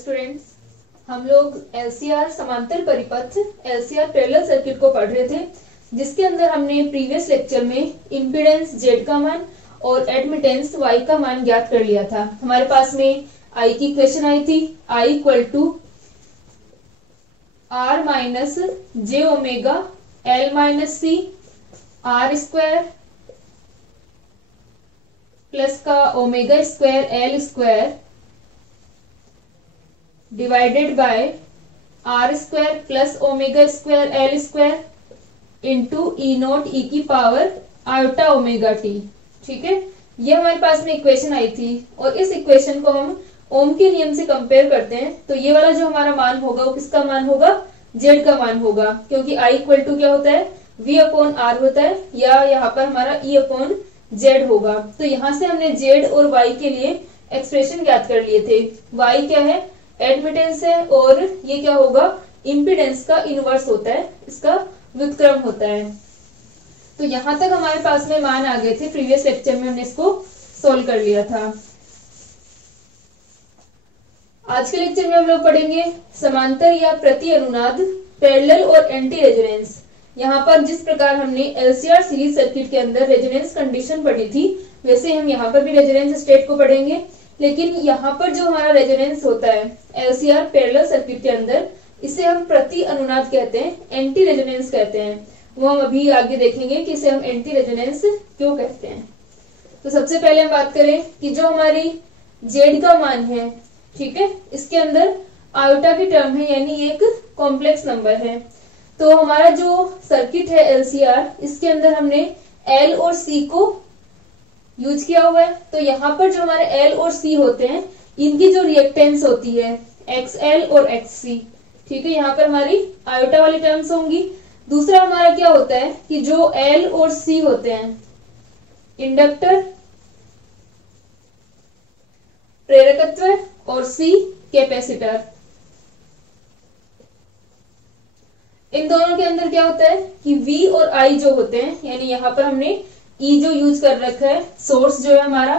Students, हम लोग LCR समांतर परिपथ एलसीआर पैरेलल सर्किट को पढ़ रहे थे, जिसके अंदर हमने प्रीवियस लेक्चर में इम्पीडेंस जेड का मान और एडमिटेंस वाई का मान ज्ञात कर लिया था। हमारे पास में आई की इक्वेशन आई थी, I equal to R minus J omega L minus C R square plus का omega square L square divided by R square plus omega square L square into E naught E की power iota omega T. ठीक है, ये हमारे पास में equation आई थी और इस इक्वेशन को हम ओम के नियम से कंपेयर करते हैं तो ये वाला जो हमारा मान होगा वो किसका मान होगा, जेड का मान होगा, क्योंकि आई इक्वल टू क्या होता है, वी अपॉन आर होता है, या यहाँ पर हमारा ई अपॉन जेड होगा। तो यहाँ से हमने जेड और वाई के लिए एक्सप्रेशन ज्ञात कर लिए थे। वाई क्या है, एडमिटेंस है, और ये क्या होगा, इम्पीडेंस का इनवर्स होता है, इसका व्युत्क्रम होता है। तो यहां तक हमारे पास में मान आ गए थे, प्रीवियस लेक्चर में हमने इसको सोल्व कर लिया था। आज के लेक्चर में हम लोग पढ़ेंगे समांतर या प्रति अनुनाद, पैरेलल और एंटी रेजोनेंस। यहाँ पर जिस प्रकार हमने एलसीआर सीरीज सर्किट के अंदर रेजोनेंस कंडीशन पढ़ी थी, वैसे हम यहाँ पर भी रेजोनेंस स्टेट को पढ़ेंगे, लेकिन यहाँ पर जो हमारा रेजोनेंस होता है एलसीआर पैरेलल सर्किट के अंदर, इसे हम प्रति अनुनाद कहते हैं, एंटी रेजोनेंस कहते हैं। वो हम अभी आगे देखेंगे कि इसे हम एंटी रेजोनेंस क्यों कहते हैं। तो सबसे पहले हम बात करें कि जो हमारी जेड का मान है, ठीक है, इसके अंदर आयोटा की टर्म है, यानी एक कॉम्प्लेक्स नंबर है। तो हमारा जो सर्किट है एलसीआर, इसके अंदर हमने एल और सी को यूज किया हुआ है। तो यहाँ पर जो हमारे एल और सी होते हैं, इनकी जो रिएक्टेंस होती है एक्स एल और एक्स सी, ठीक है, यहाँ पर हमारी आयोटा वाली टर्म्स होंगी। दूसरा हमारा क्या होता है कि जो एल और सी होते हैं, इंडक्टर प्रेरकत्व और सी कैपेसिटर, इन दोनों के अंदर क्या होता है कि V और I जो होते हैं, यानी यहाँ पर हमने E जो यूज कर रखा है, सोर्स जो है हमारा,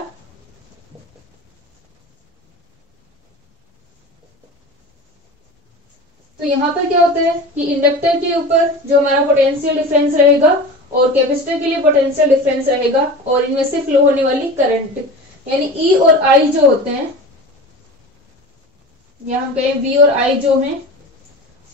तो यहाँ पर क्या होता है कि इंडक्टर के ऊपर जो हमारा पोटेंशियल डिफरेंस रहेगा और कैपेसिटर के लिए पोटेंशियल डिफरेंस रहेगा, और इनमें से फ्लो होने वाली करंट, यानी E और I जो होते हैं, यहाँ पे V और I जो हैं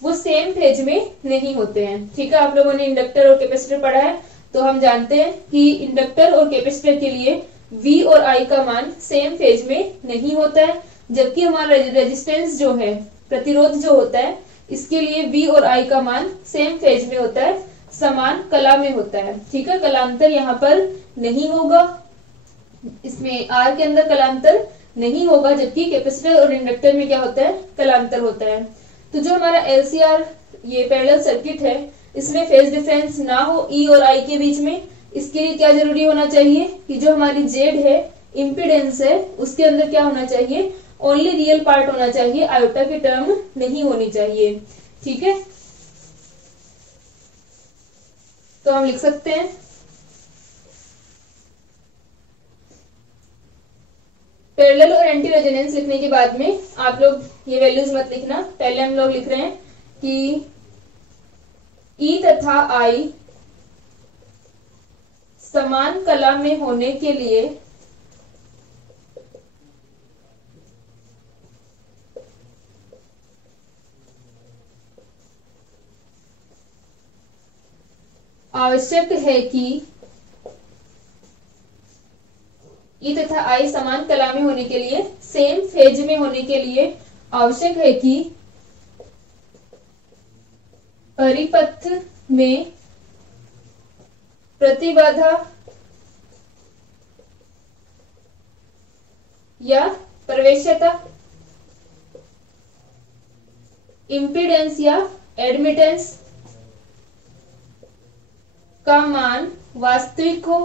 वो सेम फेज में नहीं होते हैं। ठीक है, आप लोगों ने इंडक्टर और कैपेसिटर पढ़ा है, तो हम जानते हैं कि इंडक्टर और कैपेसिटर के लिए V और I का मान सेम फेज में नहीं होता है, जबकि हमारा रेजिस्टेंस जो है, प्रतिरोध जो होता है, इसके लिए V और I का मान सेम फेज में होता है, समान कला में होता है। ठीक है, कलांतर यहाँ पर नहीं होगा, इसमें R के अंदर कलांतर नहीं होगा, जबकि कैपेसिटर और इंडक्टर में क्या होता है, कलांतर होता है। तो जो हमारा एलसीआर ये पैरेलल सर्किट है, इसमें फेज डिफरेंस ना हो ई और आई के बीच में, इसके लिए क्या जरूरी होना चाहिए कि जो हमारी जेड है, इम्पीडेंस है, उसके अंदर क्या होना चाहिए, ओनली रियल पार्ट होना चाहिए, आयोटा की टर्म नहीं होनी चाहिए। ठीक है, तो हम लिख सकते हैं पैरेलल और एंटी रेजोनेंस। लिखने के बाद में आप लोग ये वैल्यूज मत लिखना, पहले हम लोग लिख रहे हैं कि ई तथा आई समान कला में होने के लिए आवश्यक है कि ई तथा आई समान कला में होने के लिए, सेम फेज में होने के लिए आवश्यक है कि परिपथ में प्रतिबाधा या प्रवेश्यता, इम्पीडेंस या एडमिटेंस का मान वास्तविक हो,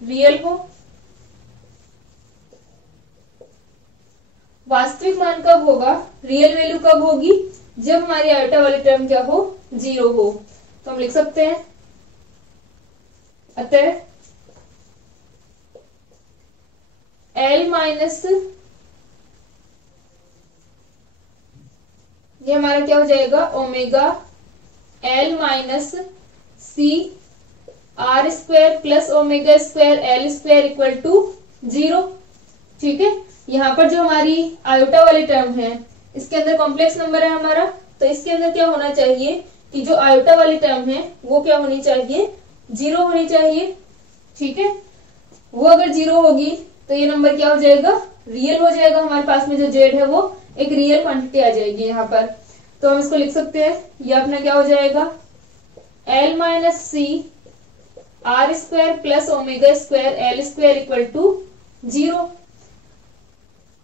रियल हो। वास्तविक मान कब होगा, रियल वैल्यू कब होगी, जब हमारी आयोटा वाली टर्म क्या हो, जीरो हो। तो हम लिख सकते हैं अतः L माइनस ये हमारा क्या हो जाएगा, omega L minus C R square plus omega square L square equal to 0। ठीक है, यहाँ पर जो हमारी आयोटा वाली टर्म है इसके अंदर कॉम्प्लेक्स नंबर है हमारा, तो इसके अंदर क्या होना चाहिए कि जो आयोटा वाली टर्म है वो क्या होनी चाहिए, 0 होनी चाहिए। ठीक है, वो अगर 0 होगी तो ये नंबर क्या हो जाएगा, रियल हो जाएगा। हमारे पास में जो जेड है वो एक रियल क्वांटिटी आ जाएगी यहाँ पर। तो हम इसको लिख सकते हैं, ये अपना क्या हो जाएगा, L minus C R square plus omega square L square equal to 0।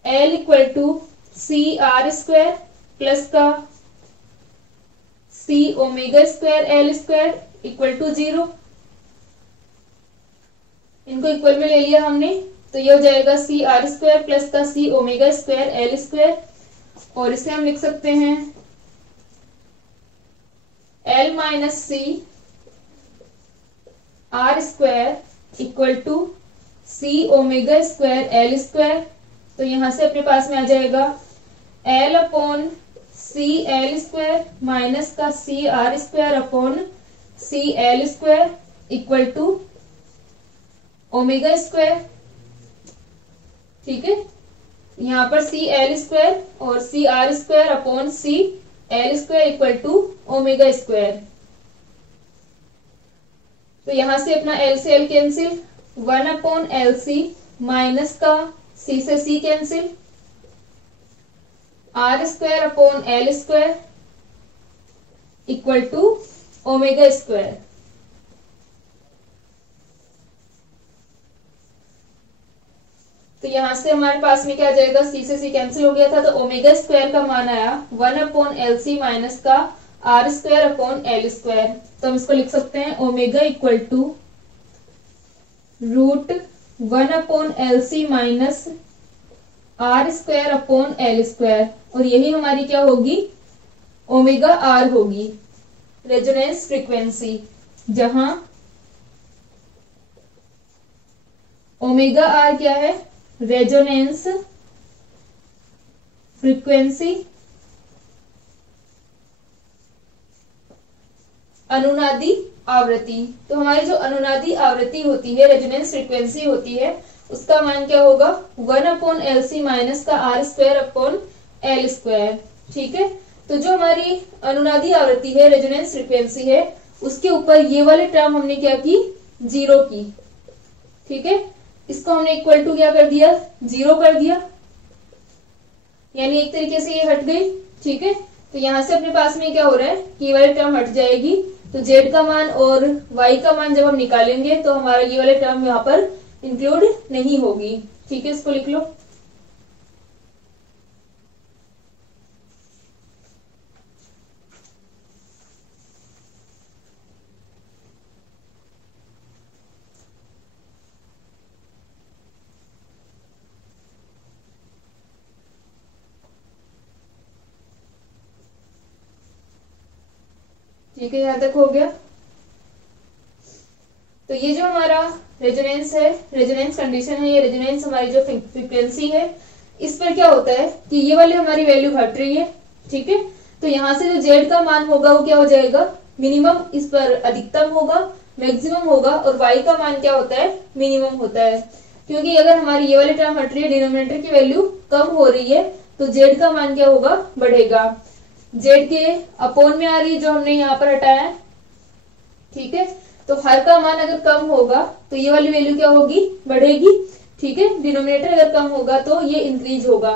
L equal to C R square plus का C omega square L square equal to 0। इनको इक्वल में ले लिया हमने, तो ये हो जाएगा सी आर स्क्वायर प्लस का C omega square L square, और इसे हम लिख सकते हैं L minus C R square equal to C omega square L square. तो यहां से अपने पास में आ जाएगा L upon C L square minus का C R square upon C L square equal to omega square. ठीक है, यहाँ पर सी एल स्क्वायर और C R square upon C L square equal to omega square. तो यहां से अपना एल से L cancel, 1 upon L C minus का सी से C cancel, R square upon L square equal to omega square. तो यहां से हमारे पास में क्या आ जाएगा, सी से सी कैंसिल हो गया था, तो ओमेगा स्क्वायर का मान आया 1 अपॉन एल सी माइनस का R square upon L square. तो हम इसको लिख सकते हैं omega equal to root 1 upon L C minus R square upon L square, और यही हमारी क्या होगी, ओमेगा आर होगी, रेजोनेंस फ्रीक्वेंसी, जहां ओमेगा आर क्या है, रेजोनेंस फ्रीक्वेंसी, अनुनादी आवृत्ति। तो हमारी जो अनुनादी आवृत्ति होती है, रेजोनेंस फ्रीक्वेंसी होती है, उसका मान क्या होगा, 1 अपॉन एल सी माइनस का R square upon L square. ठीक है, तो जो हमारी अनुनादी आवृत्ति है, रेजोनेंस फ्रीक्वेंसी है, उसके ऊपर ये वाली टर्म हमने क्या की, 0 की। ठीक है, इसको हमने इक्वल टू क्या कर दिया, 0 कर दिया, यानी एक तरीके से ये हट गई। ठीक है, तो यहां से अपने पास में क्या हो रहा है कि ये वाली टर्म हट जाएगी, तो z का मान और y का मान जब हम निकालेंगे तो हमारा ये वाले टर्म यहाँ पर इंक्लूड नहीं होगी। ठीक है, इसको लिख लो। ठीक है, यहां तक हो गया। तो ये जो हमारा रेजोनेंस है, रेजोनेंस कंडीशन है, ये रेजोनेंस हमारी जो फ्रीक्वेंसी है, इस पर क्या होता है कि ये वाली हमारी वैल्यू घट रही है। ठीक है, तो यहाँ से जो जेड का मान होगा वो क्या हो जाएगा, मिनिमम, इस पर अधिकतम होगा, मैक्सिमम होगा, और वाई का मान क्या होता है, मिनिमम होता है। क्योंकि अगर हमारी ये वाली टर्म हट रही है, डिनोमिनेटर की वैल्यू कम हो रही है, तो जेड का मान क्या होगा, बढ़ेगा। जेड के अपोन में आ रही है जो हमने यहाँ पर हटाया है। ठीक है, तो हर का मान अगर कम होगा तो ये वाली वैल्यू क्या होगी, बढ़ेगी। ठीक है, डिनोमिनेटर अगर कम होगा तो ये इंक्रीज होगा।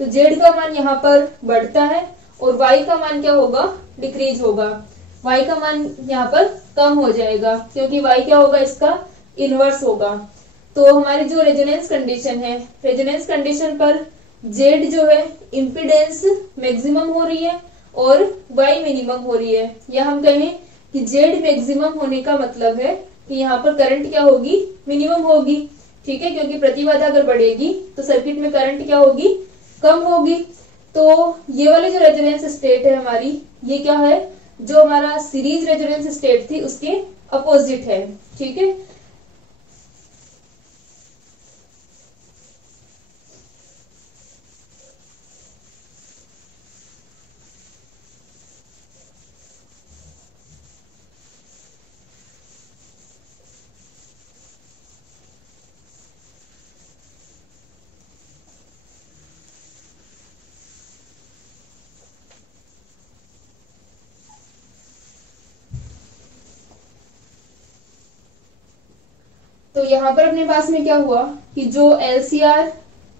तो जेड का मान यहाँ पर बढ़ता है और वाई का मान क्या होगा, डिक्रीज होगा। वाई का मान यहाँ पर कम हो जाएगा क्योंकि वाई क्या होगा, इसका इनवर्स होगा। तो हमारी जो रेजोनेंस कंडीशन है, रेजोनेंस कंडीशन पर जेड जो है इम्पीडेंस मैक्सिमम हो रही है और वाई मिनिमम हो रही है, या हम कहें कि जेड मैक्सिमम होने का मतलब है कि यहाँ पर करंट क्या होगी, मिनिमम होगी। ठीक है, क्योंकि प्रतिबाधा अगर बढ़ेगी तो सर्किट में करंट क्या होगी, कम होगी। तो ये वाली जो रेजोनेंस स्टेट है हमारी, ये क्या है, जो हमारा सीरीज रेजोनेंस स्टेट थी उसके अपोजिट है। ठीक है, तो यहाँ पर अपने पास में क्या हुआ कि जो LCR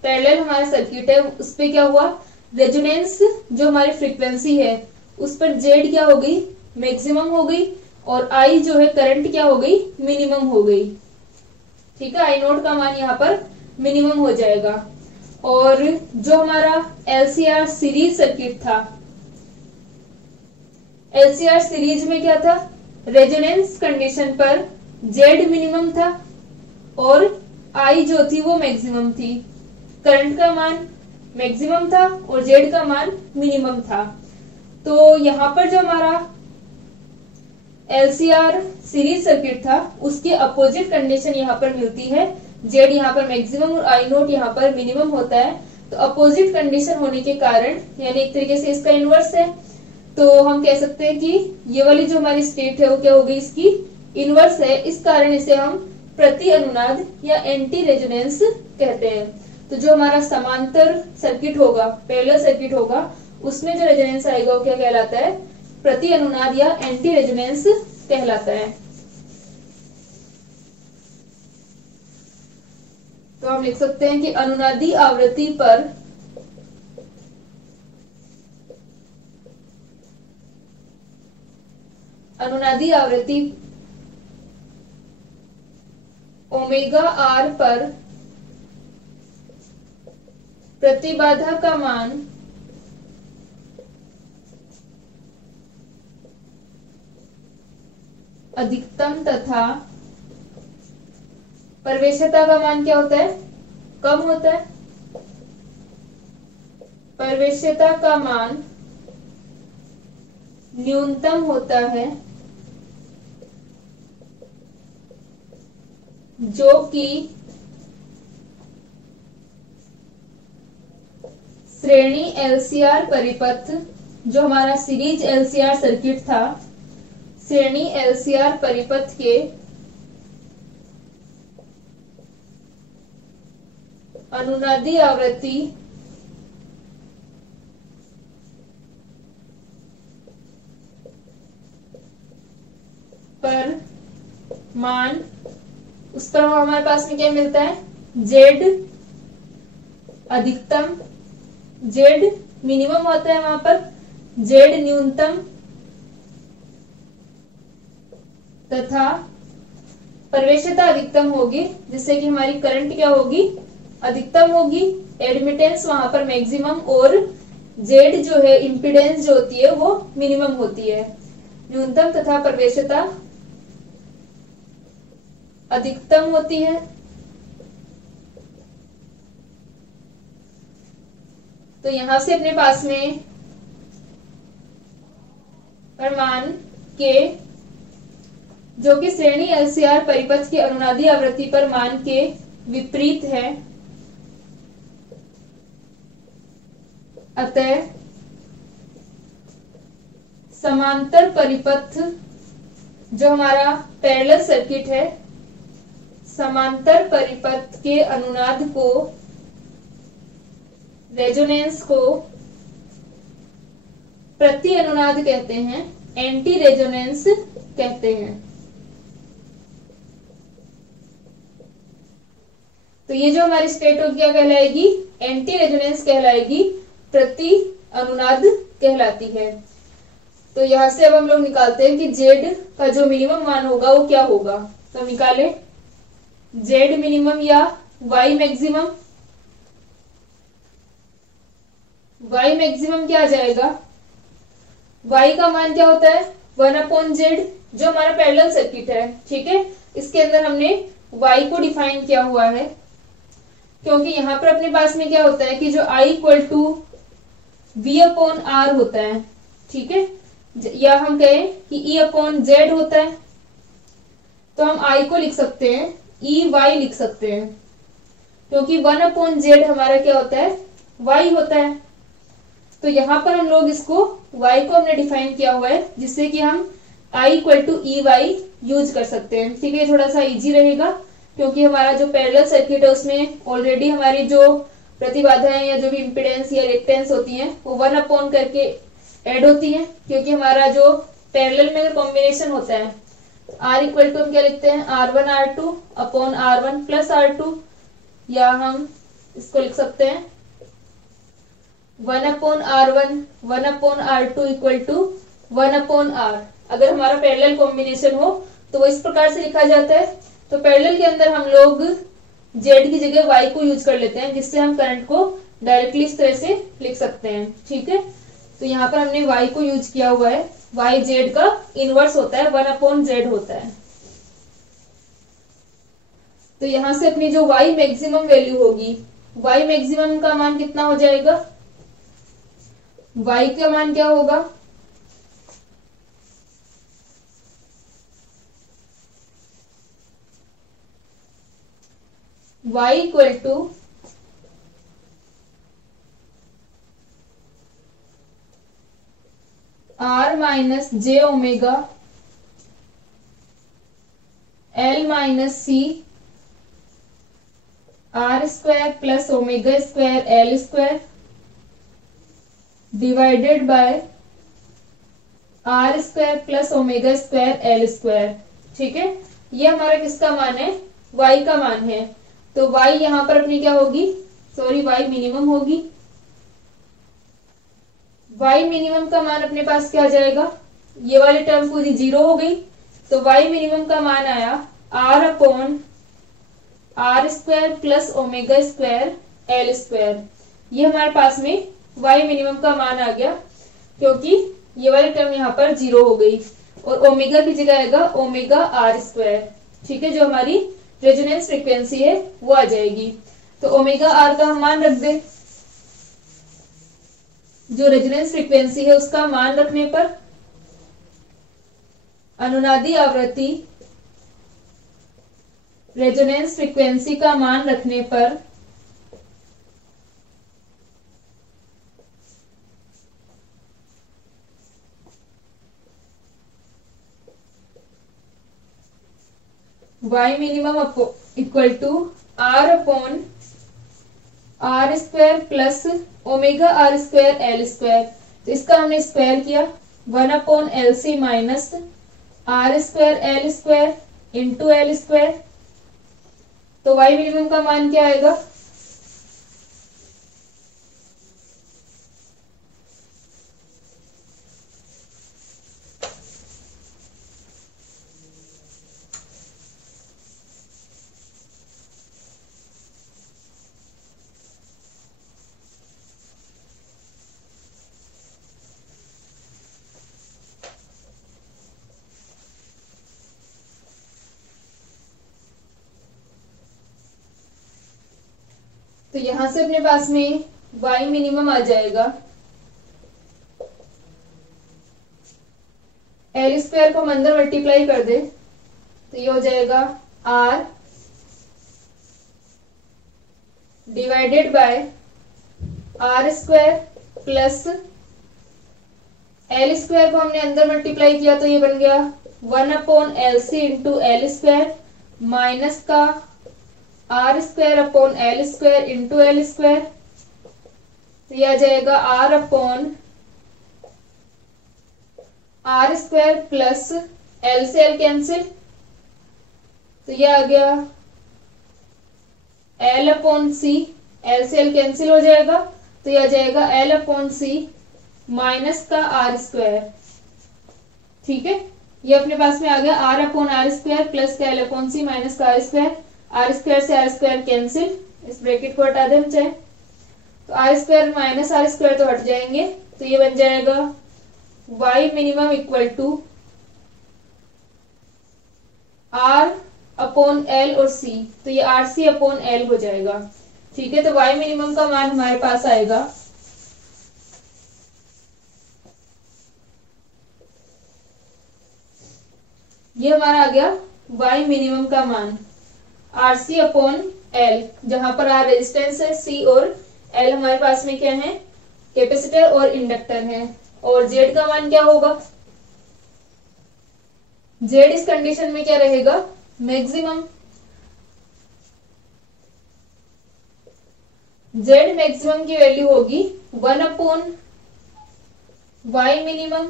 पैरेलल हमारा सर्किट है उस पे क्या हुआ, रेजोनेंस जो हमारी फ्रीक्वेंसी है उस पर जेड क्या हो गई, मैक्सिमम हो गई, और आई जो है करंट क्या हो गई, मिनिमम हो गई। ठीक है, आई नोट का मान यहाँ पर मिनिमम हो जाएगा। और जो हमारा LCR सीरीज सर्किट था, LCR सीरीज में क्या था, रेजोनेंस कंडीशन पर जेड मिनिमम था और आई जो थी वो मैक्सिमम थी। करंट का मान मैक्सिमम था और जेड का मान मिनिमम था। तो यहाँ पर जो हमारा LCR सीरीज सर्किट था उसकी अपोजिट कंडीशन यहाँ पर मिलती है, जेड यहाँ पर मैक्सिमम और आई नोट यहाँ पर मिनिमम होता है। तो अपोजिट कंडीशन होने के कारण, यानी एक तरीके से इसका इनवर्स है, तो हम कह सकते हैं कि ये वाली जो हमारी स्टेट है वो क्या हो गई, इसकी इनवर्स है। इस कारण इसे हम प्रति अनुनाद या एंटी रेजोनेंस कहते हैं। तो जो हमारा समांतर सर्किट होगा, पैरेलल सर्किट होगा, उसमें जो रेजोनेंस आएगा वो क्या कहलाता है, प्रति अनुनाद या एंटी रेजोनेंस कहलाता है। तो हम लिख सकते हैं कि अनुनादी आवृत्ति पर ओमेगा आर पर प्रतिबाधा का मान अधिकतम तथा प्रवेश्यता का मान क्या होता है, कम होता है। प्रवेश्यता का मान न्यूनतम होता है, जो कि श्रेणी LCR परिपथ, जो हमारा सीरीज LCR सर्किट था, श्रेणी LCR परिपथ के अनुनादी आवृत्ति पर मान, उस पर हमारे पास में क्या मिलता है, जेड अधिकतम, जेड मिनिमम होता है वहां पर, जेड न्यूनतम तथा प्रवेश्यता अधिकतम होगी, जिससे कि हमारी करंट क्या होगी, अधिकतम होगी। एडमिटेंस वहां पर मैक्सिमम और जेड जो है इंपिडेंस जो होती है वो मिनिमम होती है। न्यूनतम तथा प्रवेश्यता अधिकतम होती है। तो यहां से अपने पास में प्रमाण के, जो कि श्रेणी LCR परिपथ की अनुनादी आवृत्ति पर मान के विपरीत है, अतः समांतर परिपथ जो हमारा पैरेलल सर्किट है, समांतर परिपथ के अनुनाद को, रेजोनेंस को प्रति अनुनाद कहते हैं, एंटी रेजोनेंस कहते हैं। तो ये जो हमारी स्टेट क्या कहलाएगी, एंटी रेजोनेंस कहलाएगी, प्रति अनुनाद कहलाती है। तो यहां से अब हम लोग निकालते हैं कि जेड का जो मिनिमम मान होगा वो क्या होगा। तो निकाले जेड मिनिमम या वाई मैक्सिमम। वाई मैक्सिमम क्या आ जाएगा, वाई का मान क्या होता है, 1/z, जो हमारा पैरेलल सर्किट है। ठीक है, इसके अंदर हमने वाई को डिफाइन किया हुआ है, क्योंकि यहां पर अपने पास में क्या होता है कि जो I = V/R होता है। ठीक है, या हम कहें कि E/Z होता है, तो हम I को लिख सकते हैं EY लिख सकते हैं, क्योंकि 1/Z हमारा क्या होता है, Y होता है। तो यहां पर हम लोग इसको Y को हमने डिफाइन किया हुआ है, जिससे कि हम I = EY यूज कर सकते हैं। ठीक है, थोड़ा सा इजी रहेगा, क्योंकि हमारा जो पैरेलल सर्किट है उसमें ऑलरेडी हमारी जो प्रतिबाधाएं या जो भी इंपिडेंस या रिएक्टेंस होती हैं वो 1/करके ऐड होती हैं, क्योंकि हमारा जो पैरेलल में कॉम्बिनेशन होता है आर इक्वल टू हम क्या लिखते हैं, R1 R2 upon R1 plus R2, या हम इसको लिख सकते हैं 1/R1 1/R2 equal to 1/R। अगर हमारा पैरेलल कॉम्बिनेशन हो तो वो इस प्रकार से लिखा जाता है। तो पैरेलल के अंदर हम लोग जेड की जगह वाई को यूज कर लेते हैं, जिससे हम करंट को डायरेक्टली इस तरह से लिख सकते हैं। ठीक है, तो यहाँ पर हमने वाई को यूज किया हुआ है। वाई जेड का इनवर्स होता है, 1/Z होता है। तो यहां से अपनी जो वाई मैक्सिमम वैल्यू होगी, वाई मैक्सिमम का मान कितना हो जाएगा, वाई का मान क्या होगा, y equal to R minus J omega L minus C R square plus omega square L square divided by R square plus omega square L square. ठीक है, ये हमारा किसका मान है, y का मान है। तो y यहां पर अपनी क्या होगी, सॉरी y मिनिमम होगी। y मिनिमम का मान अपने पास क्या आ जाएगा, ये वाली टर्म पूरी जीरो हो गई। तो y मिनिमम का मान आया R upon R square plus omega square L square. ये हमारे पास में y मिनिमम का मान आ गया, क्योंकि ये वाली टर्म यहाँ पर जीरो हो गई और ओमेगा की जगह आएगा ओमेगा R स्क्वायर। ठीक है, जो हमारी रेजोनेंस फ्रीक्वेंसी है वो आ जाएगी। तो ओमेगा R का हम मान रख दे, जो रेजोनेंस फ्रीक्वेंसी है उसका मान रखने पर अनुनादी आवृत्ति रेजोनेंस फ्रीक्वेंसी का मान रखने पर y minimum equal to R upon R square plus omega R square L square. तो इसका हमने स्क्वायर किया, 1/LC minus R square L square into L square. तो y मिनिमम का मान क्या आएगा, तो यहां से अपने पास में y मिनिमम आ जाएगा, L स्क्वायर को हम अंदर मल्टीप्लाई कर दे तो ये हो जाएगा R divided by R square plus L square को हमने अंदर मल्टीप्लाई किया तो ये बन गया 1/LC into L square minus का R square upon L square into L square. तो यह आ जाएगा R upon R square plus L से L कैंसिल, तो यह आ गया L अपॉन C, L से L कैंसिल हो जाएगा तो यह आ जाएगा L अपॉन C माइनस का R स्क्वायर। ठीक है, ये अपने पास में आ गया R upon R square plus का L अपॉन C माइनस का R स्क्वायर। R स्क्वायर से R स्क्वायर कैंसिल, इस ब्रैकेट को हटा दे हम चाहे तो R square minus R square तो हट जाएंगे, तो ये बन जाएगा y minimum equal to R upon L और C, तो ये RC अपॉन L हो जाएगा। ठीक है, तो y मिनिमम का मान हमारे पास आएगा ये हमारा आ गया y मिनिमम का मान RC अपॉन L, जहां पर R रेजिस्टेंस है, C और L हमारे पास में क्या है, कैपेसिटर और इंडक्टर है। और Z का मान क्या होगा, Z इस कंडीशन में क्या रहेगा, मैक्सिमम। Z मैक्सिमम की वैल्यू होगी 1/y मिनिमम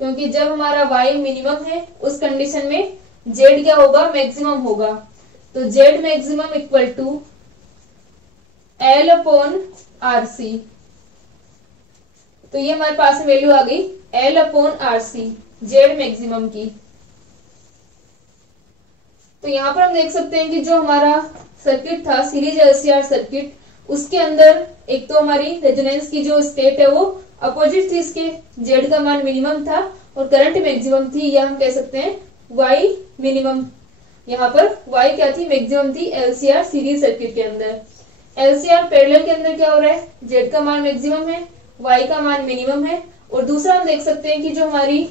क्योंकि जब हमारा y मिनिमम है उस कंडीशन में z क्या होगा, मैक्सिमम होगा। तो z maximum equal to L upon RC। तो ये हमारे पास में वैल्यू आ गई L upon RC, z maximum की। तो यहाँ पर हम देख सकते हैं कि जो हमारा सर्किट था सीरीज LCR सर्किट, उसके अंदर एक तो हमारी रेजोनेंस की जो स्टेट है वो अपोजिट थी, इसके z का मान मिनिमम था और करंट मैक्सिमम थी, या हम कह सकते हैं y मिनिमम। यहाँ पर y क्या थी, मैक्सिमम थी LCR सीरीज सर्किट के अंदर। LCR पैरेलल के अंदर क्या हो रहा है, z का मान मैक्सिमम है, y का मान मिनिमम है। और दूसरा हम देख सकते हैं कि जो हमारी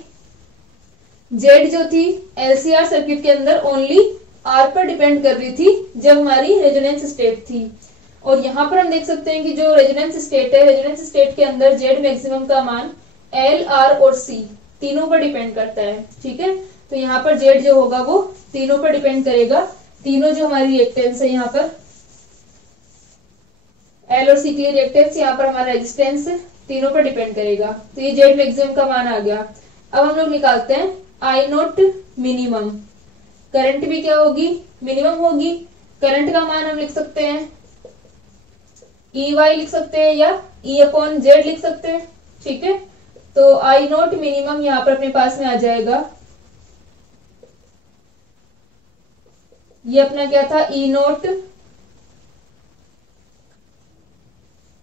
z जो थी LCR सर्किट के अंदर ओनली R पर डिपेंड कर रही थी जब हमारी रेजोनेंस स्टेट थी। और यहाँ पर हम देख सकते हैं कि जो रेजोनेंस स्टेट है, रेजोनेंस स्टेट के अंदर z मैक्सिमम का मान L, R और C तीनों पर डिपेंड करता है। ठीक है, तो यहाँ पर z जो होगा वो तीनों पर डिपेंड करेगा। तीनों जो हमारी रिएक्टेंस है यहाँ पर L और C के लिए रिएक्टेंस, यहाँ पर हमारा रेजिस्टेंस, तीनों पर डिपेंड करेगा। तो ये z मैक्सिमम का मान आ गया। अब हम लोग निकालते हैं I नॉट मिनिमम। करंट भी क्या होगी, मिनिमम होगी। करंट का मान हम लिख सकते हैं EY लिख सकते हैं या E अपॉन Z लिख सकते हैं। ठीक है, तो I नॉट मिनिमम यहाँ पर अपने पास में आ जाएगा, ये अपना क्या था, E नॉट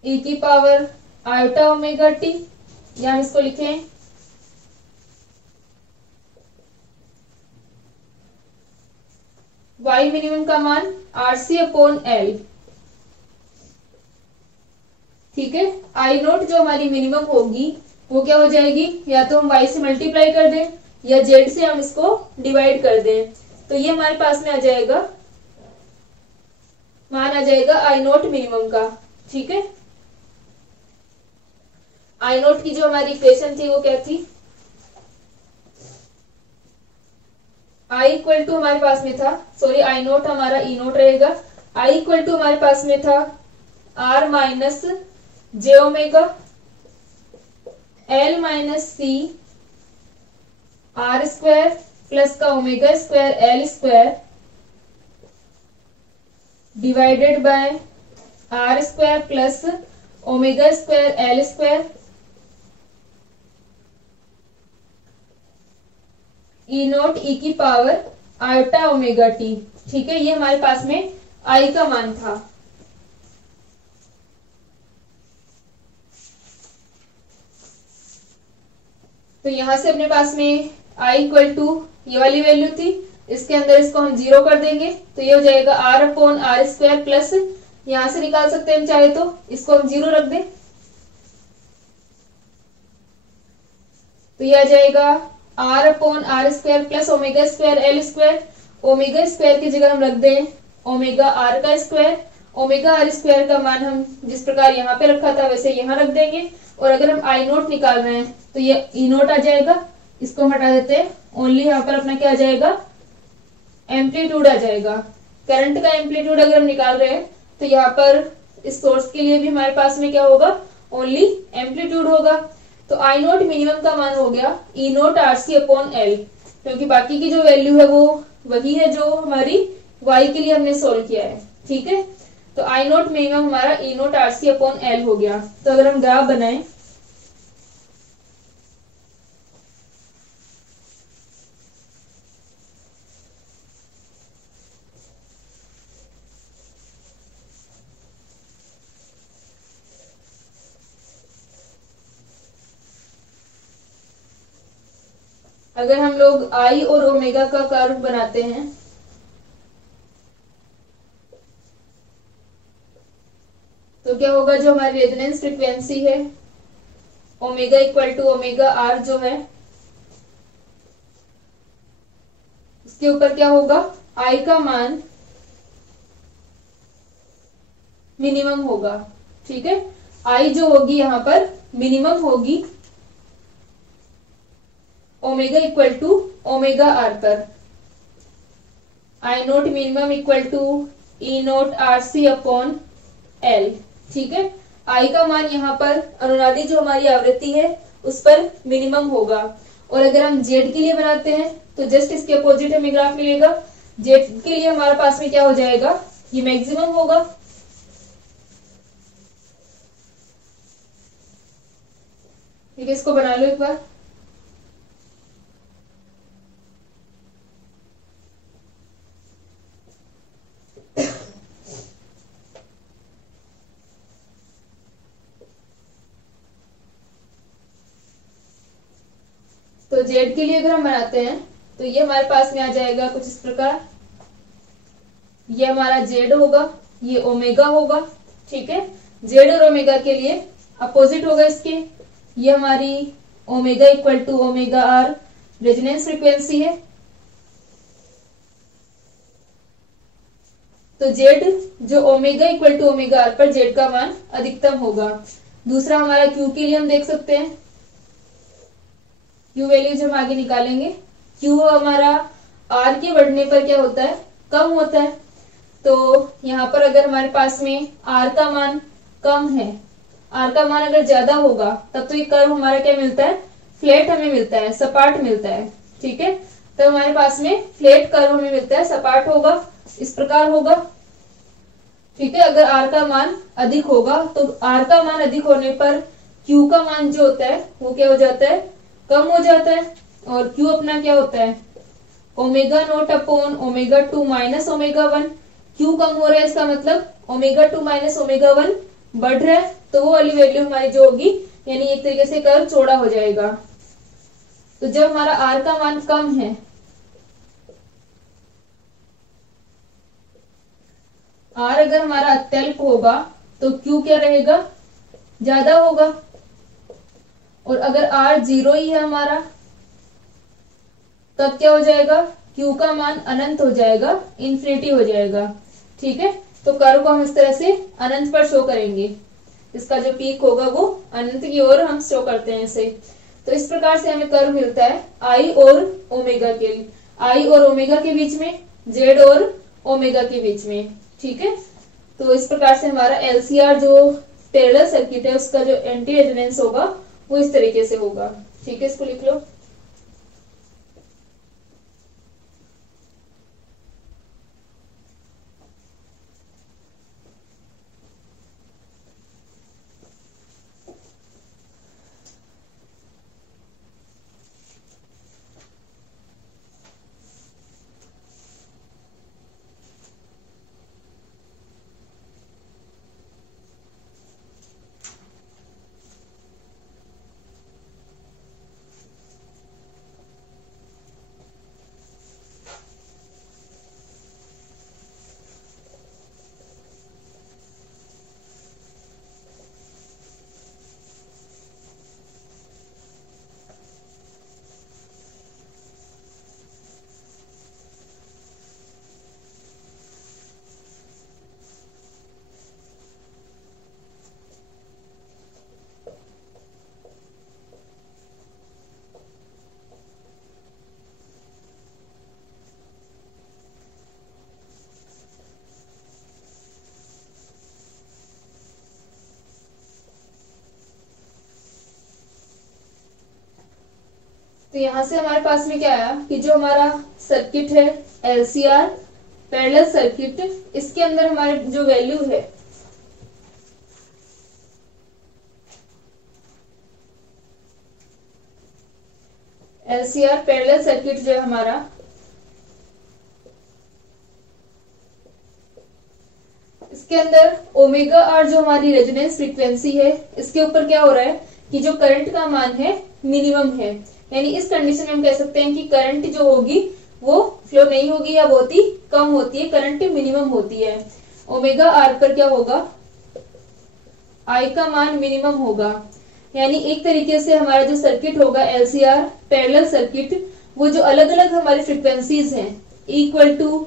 e की पावर आयोटा ओमेगा टी, या हम इसको लिखें y मिनिमम का मान RC अपॉन L। ठीक है, I नोट जो हमारी मिनिमम होगी वो क्या हो जाएगी, या तो हम y से मल्टीप्लाई कर दें या z से हम इसको डिवाइड कर दें। तो ये हमारे पास में आ जाएगा, मान आ जाएगा I नोट मिनिमम का। ठीक है, I नोट की जो हमारी इक्वेशन थी वो क्या थी, I इक्वल टू हमारे पास में था, सॉरी I नोट हमारा E नोट रहेगा। I इक्वल टू हमारे पास में था R माइनस जे omega L minus C R square plus का omega square L square divided by R square plus omega square L square E naught E की power iota omega T. ठीक है, ये हमारे पास में आई का मान था। तो यहां से अपने पास में आई इक्वल टू ये वाली वैल्यू थी, इसके अंदर इसको हम 0 कर देंगे तो ये हो जाएगा R upon R square plus, यहां से निकाल सकते हैं हम चाहे तो इसको हम 0 रख दें तो ये आ जाएगा R upon R square plus omega square L square. Omega square की जगह हम रख दें ओमेगा आर का स्क्वायर। ओमेगा आर स्क्वायर का मान हम जिस प्रकार यहाँ पे रखा था वैसे यहाँ रख देंगे। और अगर हम आई नोट निकाल रहे हैं तो ये ई नोट आ जाएगा, इसको हम हटा देते हैं। ओनली यहाँ पर अपना क्या आ जाएगा, एम्पलीट्यूड आ जाएगा। करंट का एम्पलीट्यूड अगर हम निकाल रहे हैं तो यहाँ पर इस सोर्स के लिए भी हमारे पास में क्या होगा, ओनली एम्पलीट्यूड होगा। तो आई नोट मिनिमम का मान हो गया E naught R C upon L, क्योंकि बाकी की जो वैल्यू है वो वही है जो हमारी वाई के लिए हमने सोल्व किया है। ठीक है, तो आई नोट मिनिमम हमारा E naught R C upon L हो गया। तो अगर हम ग्राफ बनाएं अगर हम लोग आई और ओमेगा का कर्व बनाते हैं तो क्या होगा, जो हमारी रेजोनेंस फ्रीक्वेंसी है omega equal to omega R जो है उसके ऊपर क्या होगा, आई का मान मिनिमम होगा। ठीक है, आई जो होगी यहाँ पर मिनिमम होगी omega equal to omega R पर। I naught minimum equal to E naught R C upon L. ठीक है, आई का मान यहाँ पर अनुनादी जो हमारी आवृत्ति है उस पर मिनिमम होगा और अगर हम जेड के लिए बनाते हैं तो जस्ट इसके अपोजिट हमें ग्राफ मिलेगा। जेड के लिए हमारे पास में क्या हो जाएगा, ये मैक्सिमम होगा। ठीक है, इसको बना लो एक बार। तो जेड के लिए अगर हम बनाते हैं तो ये हमारे पास में आ जाएगा कुछ इस प्रकार। ये हमारा जेड होगा, ये ओमेगा होगा। ठीक है, जेड और ओमेगा के लिए अपोजिट होगा इसके। ये हमारी omega equal to omega R resonance frequency है। तो जेड जो omega equal to omega R पर जेड का मान अधिकतम होगा। दूसरा हमारा क्यू के लिए हम देख सकते हैं, क्यू वैल्यू जो हम आगे निकालेंगे, क्यू हमारा आर के बढ़ने पर क्या होता है, कम होता है। तो यहाँ पर अगर हमारे पास में आर का मान कम है, आर का मान अगर ज्यादा होगा तब तो ये कर्व हमारा क्या मिलता है, फ्लैट हमें मिलता है, सपाट मिलता है। ठीक है, तो हमारे पास में फ्लैट कर्व हमें मिलता है, सपाट होगा, इस प्रकार होगा। ठीक है, अगर आर का मान अधिक होगा तो आर का मान अधिक होने पर क्यू का मान जो होता है वो क्या हो जाता है, कम हो जाता है। और क्यू अपना क्या होता है, omega naught upon omega two minus omega one. Q कम हो रहा है, इसका मतलब omega two minus omega one बढ़ रहा है, तो वो वाली वैल्यू हमारी जो होगी, यानी एक तरीके से कर्व चौड़ा हो जाएगा। तो जब हमारा आर का मान कम है, आर अगर हमारा अत्यल्प होगा तो क्यू क्या रहेगा, ज्यादा होगा। और अगर आर जीरो ही है हमारा, तब क्या हो जाएगा, क्यू का मान अनंत हो जाएगा, इन्फिनिटी हो जाएगा। ठीक है, तो कर्व को हम इस तरह से अनंत पर शो करेंगे, इसका जो पीक होगा वो अनंत की ओर हम शो करते हैं इसे। तो इस प्रकार से हमें कर्व मिलता है आई और ओमेगा के, आई और ओमेगा के बीच में, जेड और ओमेगा के बीच में। ठीक है, तो इस प्रकार से हमारा एलसीआर जो पैरेलल सर्किट है उसका जो एंटी रेजोनेंस होगा वो इस तरीके से होगा। ठीक है, इसको लिख लो। तो यहां से हमारे पास में क्या आया कि जो हमारा सर्किट है एलसीआर पैरेलल सर्किट, इसके अंदर हमारे जो वैल्यू है एलसीआर पैरेलल सर्किट जो है हमारा, इसके अंदर ओमेगा आर जो हमारी रेजोनेंस फ्रीक्वेंसी है, इसके ऊपर क्या हो रहा है कि जो करंट का मान है मिनिमम है। यानी इस कंडीशन में हम कह सकते हैं कि करंट जो होगी वो फ्लो नहीं होगी या बहुत ही कम होती है, करंट मिनिमम होती है। ओमेगा आर पर क्या होगा, आई का मान मिनिमम होगा। यानी एक तरीके से हमारा जो सर्किट होगा एलसीआर पैरेलल सर्किट, वो जो अलग अलग हमारी फ्रीक्वेंसीज हैं equal to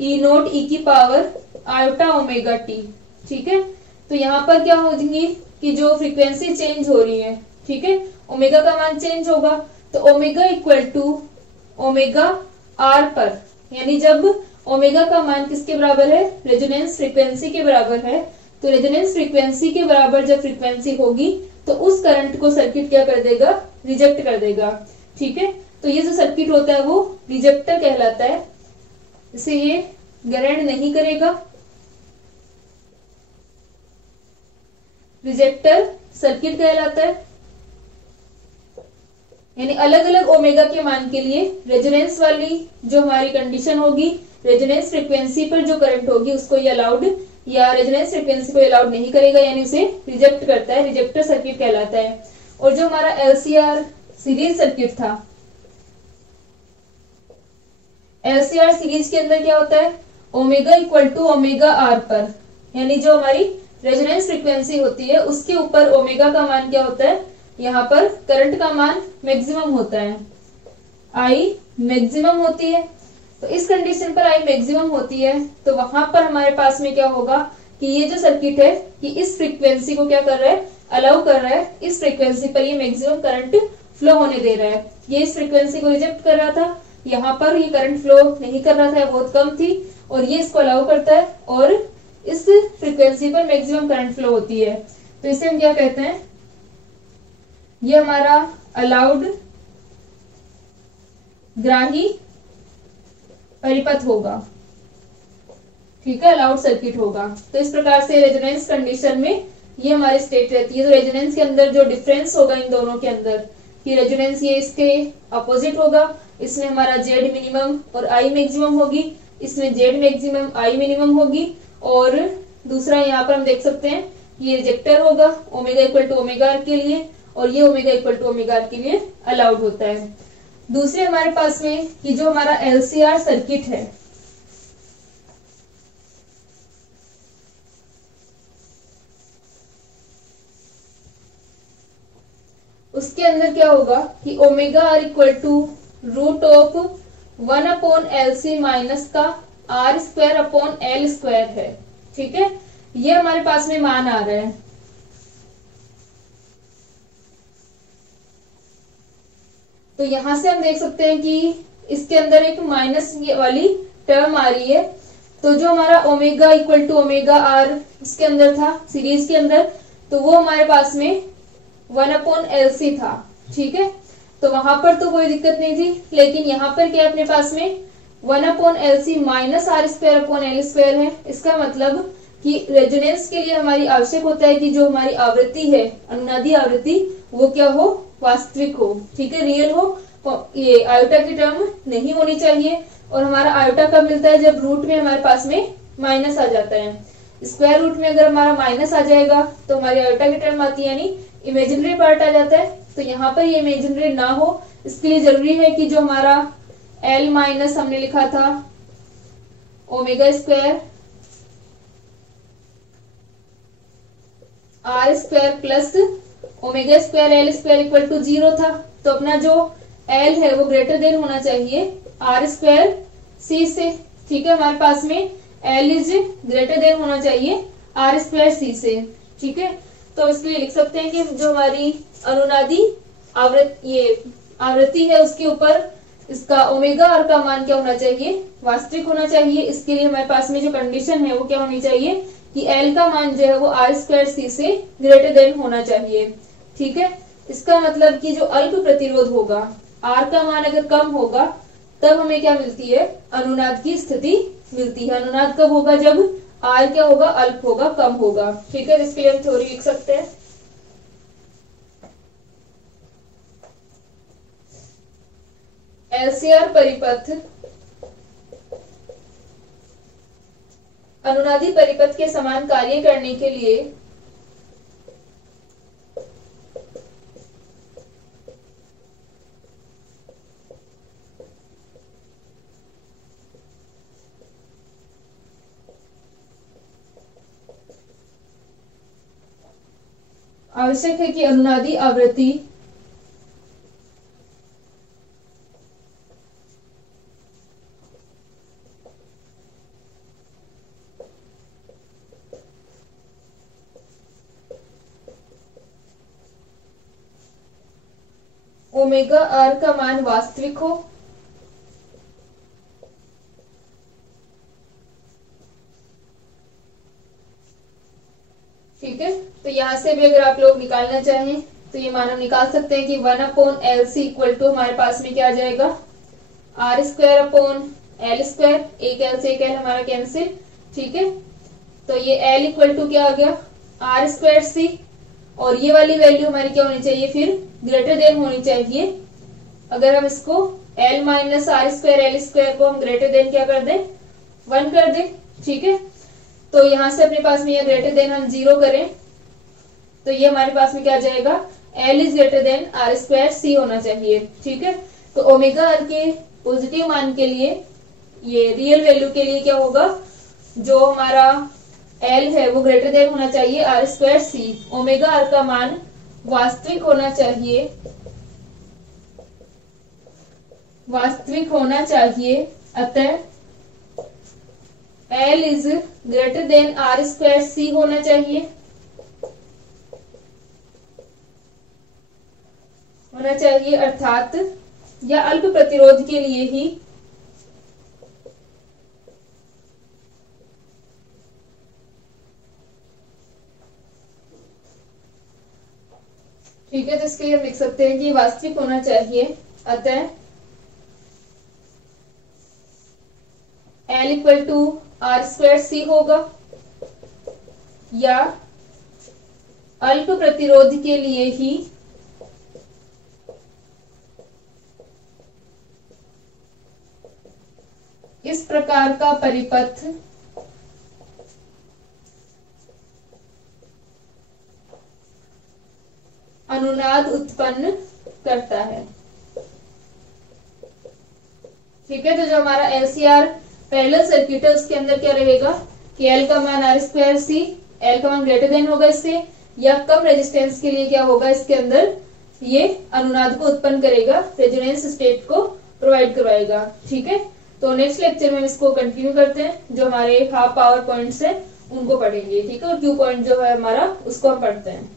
E naught E की पावर आयोटा ओमेगा टी। ठीक है, तो यहाँ पर क्या हो जाएंगी कि जो फ्रीक्वेंसी चेंज हो रही है, ठीक है, ओमेगा का मान चेंज होगा, तो omega equal to omega R पर, यानी जब ओमेगा का मान किसके बराबर है, रेजोनेंस फ्रीक्वेंसी के बराबर है, तो रेजोनेंस फ्रीक्वेंसी के बराबर जब फ्रीक्वेंसी होगी तो उस करंट को सर्किट क्या कर देगा, रिजेक्ट कर देगा। ठीक है, तो ये जो सर्किट होता है वो रिजेक्टर कहलाता है, इसे ये ग्राउंड नहीं करेगा। रिजेक्टर सर्किट कहलाता है, यानी अलग अलग ओमेगा के मान के लिए रेजोनेंस वाली जो हमारी कंडीशन होगी, रेजोनेंस फ्रीक्वेंसी पर जो करंट होगी उसको ये अलाउड, या रेजोनेंस फ्रीक्वेंसी को अलाउड नहीं करेगा, यानी उसे रिजेक्ट करता है, रिजेक्टर सर्किट कहलाता है। और जो हमारा एलसीआर सीरीज सर्किट था, एलसीआर सीरीज के अंदर क्या होता है, omega equal to omega R पर, यानी जो हमारी रेजोनेंस फ्रीक्वेंसी होती है उसके ऊपर ओमेगा का मान क्या होता है, यहाँ पर करंट का मान मैक्सिमम होता है, आई मैक्सिमम होती है। तो इस कंडीशन पर आई मैक्सिमम होती है, तो वहां पर हमारे पास में क्या होगा कि ये जो सर्किट है कि इस फ्रीक्वेंसी को क्या कर रहा है, अलाउ कर रहा है, इस फ्रीक्वेंसी पर ये मैक्सिमम करंट फ्लो होने दे रहा है। ये इस फ्रीक्वेंसी को रिजेक्ट कर रहा था, यहाँ पर ये करंट फ्लो नहीं कर रहा था, बहुत कम थी, और ये इसको अलाउ करता है और इस फ्रीक्वेंसी पर मैक्सिमम करंट फ्लो होती है। तो इसे हम क्या कहते हैं, ये हमारा अलाउड ग्राही परिपथ होगा, ठीक है, अलाउड सर्किट होगा। तो इस प्रकार से रेजोनेंस कंडीशन में ये हमारी स्टेट रहती है। तो रेजोनेंस के अंदर जो डिफरेंस होगा इन दोनों के अंदर, कि रेजोनेंस ये इसके अपोजिट होगा, इसमें हमारा जेड मिनिमम और आई मैक्सिमम होगी, इसमें जेड मैक्सिमम आई मिनिमम होगी। और दूसरा यहाँ पर हम देख सकते हैं ये रिजेक्टर होगा omega equal to omega R के लिए, और ये omega equal to omega R के लिए अलाउड होता है। दूसरे हमारे पास में कि जो हमारा एलसीआर सर्किट है, उसके अंदर क्या होगा कि omega R equal to root of 1 upon L C minus का R square upon L square है, ठीक है, ये हमारे पास में मान आ रहा है। तो यहां से हम देख सकते हैं कि इसके अंदर एक माइनस वाली टर्म आ रही है। तो जो हमारा omega equal to omega R उसके अंदर था सीरीज के अंदर, तो वो हमारे पास में 1 अपॉन एल सी था, ठीक है, तो वहां पर तो कोई दिक्कत नहीं थी। लेकिन यहाँ पर क्या अपने पास में 1 upon L C minus R square upon L square है। इसका मतलब कि रेजोनेंस के लिए हमारी आवश्यक होता है कि जो हमारी आवृत्ति है, अनुनादी आवृत्ति, वो क्या हो, वास्तविक हो, ठीक है, रियल हो। ये आयोटा की टर्म नहीं होनी चाहिए। और हमारा आयोटा कब मिलता है, जब रूट में हमारे पास में माइनस आ जाता है। स्क्वायर रूट में अगर हमारा माइनस आ जाएगा तो हमारी आयोटा की टर्म आती है, यानी इमेजिनरी पार्ट आ जाता है। तो यहाँ पर ये इमेजिनरी ना हो, इसके लिए जरूरी है कि जो हमारा एल माइनस हमने लिखा था omega square R square plus omega square L square equal to 0 था। तो अपना जो एल है वो ग्रेटर देन होना चाहिए आर स्क्वायर सी से, ठीक है, हमारे पास में एल इज ग्रेटर देन होना चाहिए आर स्क्वायर सी से, ठीक है। तो इसके लिए लिख सकते हैं कि जो हमारी अनुनादी आवृत्ति है उसके ऊपर इसका ओमेगा आर का मान क्या होना चाहिए, वास्तविक होना चाहिए। इसके लिए हमारे पास में जो कंडीशन है वो क्या होनी चाहिए कि एल का मान जो है वो आर स्क्वायर सी से ग्रेटर देन होना चाहिए, ठीक है। इसका मतलब कि जो अल्प प्रतिरोध होगा, आर का मान अगर कम होगा तब हमें क्या मिलती है, अनुनाद की स्थिति मिलती है। अनुनाद कब होगा, जब आर क्या होगा, अल्प होगा, कम होगा, ठीक है। इसके लिए हम थ्योरी लिख सकते हैं। एलसीआर परिपथ अनुनादी परिपथ के समान कार्य करने के लिए आवश्यक है कि अनुनादी आवृत्ति ओमेगा आर का मान वास्तविक हो, ठीक है। तो यहां से भी अगर आप लोग निकालना चाहें तो ये मान हम निकाल सकते हैं कि 1/LC इक्वल टू हमारे पास में क्या आ जाएगा, R²/L², एक L से एक L हमारा कैंसिल, ठीक है। तो ये L इक्वल टू क्या आ गया, R²C, और ये वाली वैल्यू हमारी क्या होनी चाहिए, फिर ग्रेटर देन होनी चाहिए। अगर हम इसको L माइनस R²L² को हम ग्रेटर देन क्या कर दें, 1 कर दें, ठीक है। तो यहां से अपने पास में ये ग्रेटर देन हम 0 करें तो ये हमारे पास में क्या आ जाएगा, L is greater than R²C होना चाहिए, ठीक है। तो ओमेगा R के पॉजिटिव मान के लिए, ये रियल वैल्यू के लिए क्या होगा, जो हमारा L है वो ग्रेटर देन होना चाहिए R²C। ओमेगा R का मान वास्तविक होना चाहिए, वास्तविक होना चाहिए, अतः L is greater than R²C होना चाहिए, अर्थात या अल्प प्रतिरोध के लिए ही ठीक है। तो इसके लिए हम लिख सकते हैं कि वास्तविक होना चाहिए, अतः L इक्वल टू R²C होगा, या अल्प प्रतिरोध के लिए ही इस प्रकार का परिपथ अनुनाद उत्पन्न करता है, ठीक है। तो जो हमारा LCR पैरेलल सर्किट है उसके अंदर क्या रहेगा कि L का मान R²C, L का मान ग्रेटर देन होगा इससे, या कम रेजिस्टेंस के लिए क्या होगा, इसके अंदर ये अनुनाद को उत्पन्न करेगा, रेजोनेंस स्टेट को प्रोवाइड करवाएगा, ठीक है। तो नेक्स्ट लेक्चर में हम इसको कंटिन्यू करते हैं, जो हमारे हाफ पावर पॉइंट्स है उनको पढ़ेंगे, ठीक है। और Q पॉइंट जो है हमारा उसको हम पढ़ते हैं।